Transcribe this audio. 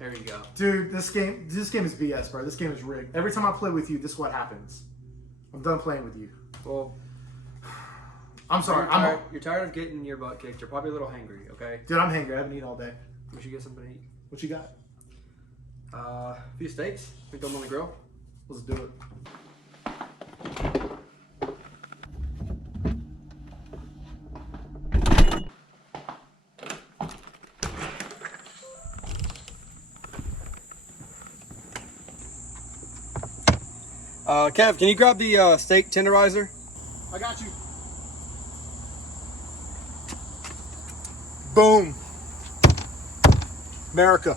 There you go. Dude, this game is BS, bro. This game is rigged. Every time I play with you, this is what happens. I'm done playing with you. Well, I'm sorry. You're tired of getting your butt kicked. You're probably a little hangry, okay? Dude, I'm hungry. I haven't eaten all day. We should get something to eat. What you got? A few steaks. We throw them on the grill. Let's do it. Kev, can you grab the steak tenderizer? I got you. Boom. America.